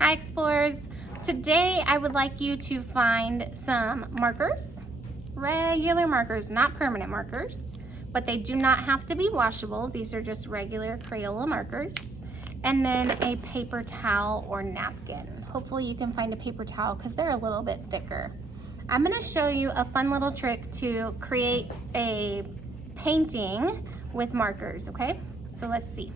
Hi Explorers! Today I would like you to find some markers, regular markers, not permanent markers, but they do not have to be washable. These are just regular Crayola markers. And then a paper towel or napkin. Hopefully you can find a paper towel because they're a little bit thicker. I'm going to show you a fun little trick to create a painting with markers, okay? So let's see.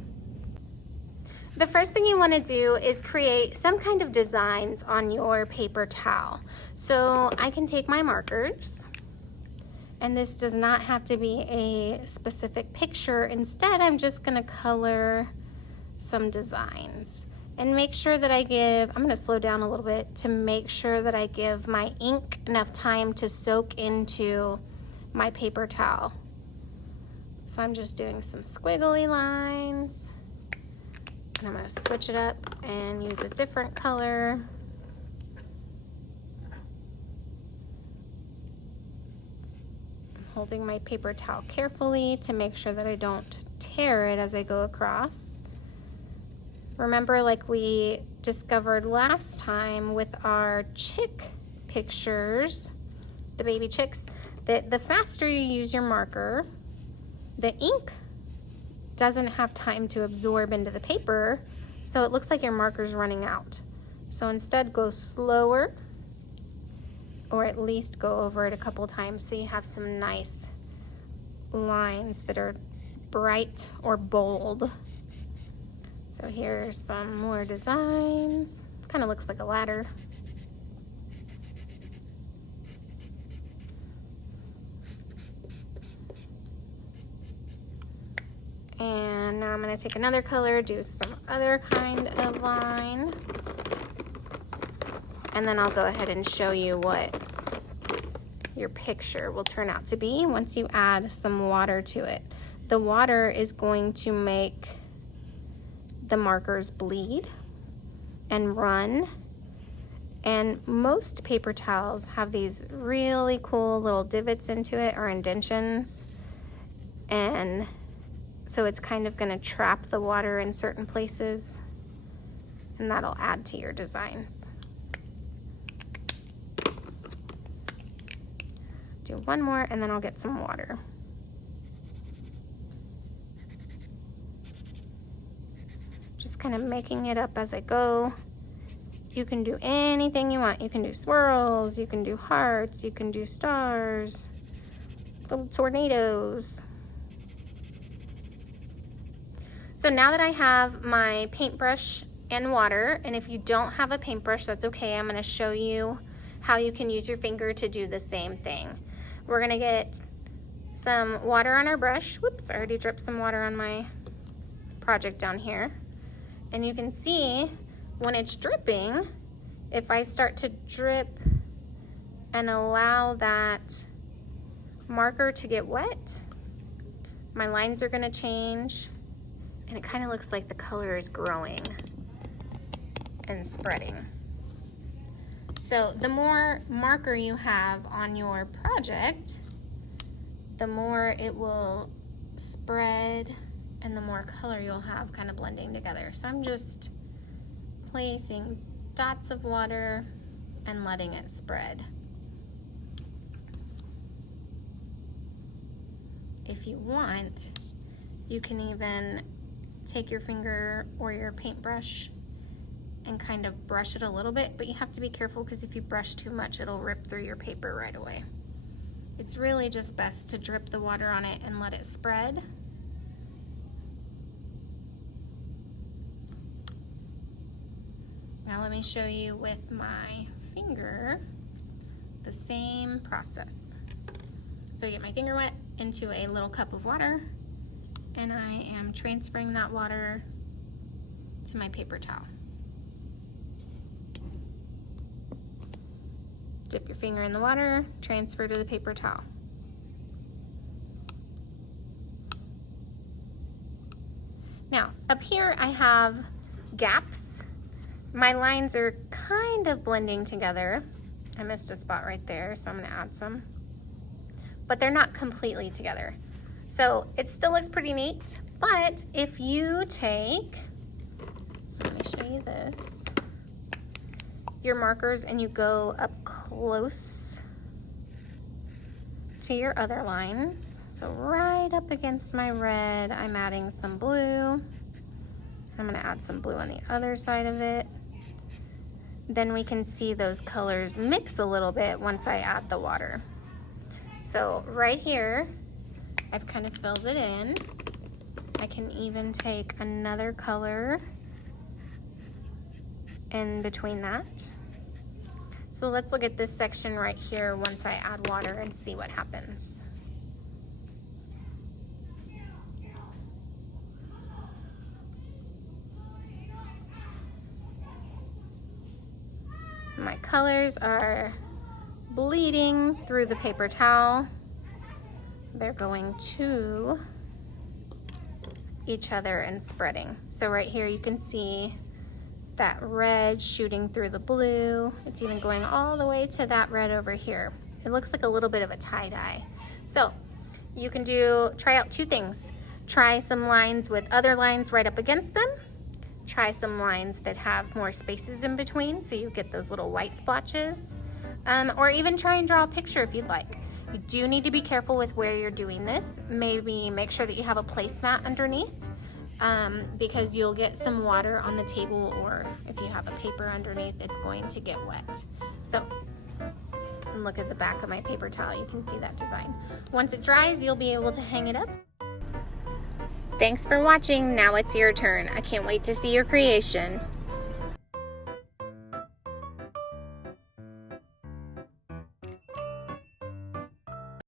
The first thing you want to do is create some kind of designs on your paper towel. So I can take my markers, and this does not have to be a specific picture. Instead, I'm just going to color some designs and make sure that I'm going to slow down a little bit to make sure that I give my ink enough time to soak into my paper towel. So I'm just doing some squiggly lines. And I'm going to switch it up and use a different color. I'm holding my paper towel carefully to make sure that I don't tear it as I go across. Remember, like we discovered last time with our chick pictures, the baby chicks, that the faster you use your marker, the ink doesn't have time to absorb into the paper, so it looks like your marker's running out. So instead, go slower, or at least go over it a couple times so you have some nice lines that are bright or bold. So here's some more designs. Kind of looks like a ladder. And now I'm going to take another color, do some other kind of line. And then I'll go ahead and show you what your picture will turn out to be once you add some water to it. The water is going to make the markers bleed and run. And most paper towels have these really cool little divots into it, or indentions. And so it's kind of going to trap the water in certain places, and that'll add to your designs. Do one more and then I'll get some water. Just kind of making it up as I go. You can do anything you want. You can do swirls, you can do hearts, you can do stars, little tornadoes. So now that I have my paintbrush and water, and if you don't have a paintbrush, that's okay. I'm going to show you how you can use your finger to do the same thing. We're going to get some water on our brush. Whoops, I already dripped some water on my project down here. And you can see when it's dripping, if I start to drip and allow that marker to get wet, my lines are going to change. And it kind of looks like the color is growing and spreading. So the more marker you have on your project, the more it will spread and the more color you'll have kind of blending together. So I'm just placing dots of water and letting it spread. If you want, you can even take your finger or your paintbrush and kind of brush it a little bit, but you have to be careful because if you brush too much, it'll rip through your paper right away. It's really just best to drip the water on it and let it spread. Now let me show you with my finger the same process. So I get my finger wet into a little cup of water, and I am transferring that water to my paper towel. Dip your finger in the water, transfer to the paper towel. Now, up here I have gaps. My lines are kind of blending together. I missed a spot right there, so I'm gonna add some. But they're not completely together. So it still looks pretty neat, but if you take, let me show you this. your markers and you go up close to your other lines. So right up against my red, I'm adding some blue. I'm gonna add some blue on the other side of it. Then we can see those colors mix a little bit once I add the water. So right here, I've kind of filled it in. I can even take another color in between that. So let's look at this section right here once I add water and see what happens. My colors are bleeding through the paper towel. They're going to each other and spreading. So right here you can see that red shooting through the blue. It's even going all the way to that red over here. It looks like a little bit of a tie-dye. So you can try out two things. Try some lines with other lines right up against them. Try some lines that have more spaces in between so you get those little white splotches. Or even try and draw a picture if you'd like. You do need to be careful with where you're doing this. Maybe make sure that you have a placemat underneath because you'll get some water on the table, or if you have a paper underneath, it's going to get wet. So look at the back of my paper towel. You can see that design. Once it dries, you'll be able to hang it up. Thanks for watching. Now it's your turn. I can't wait to see your creation.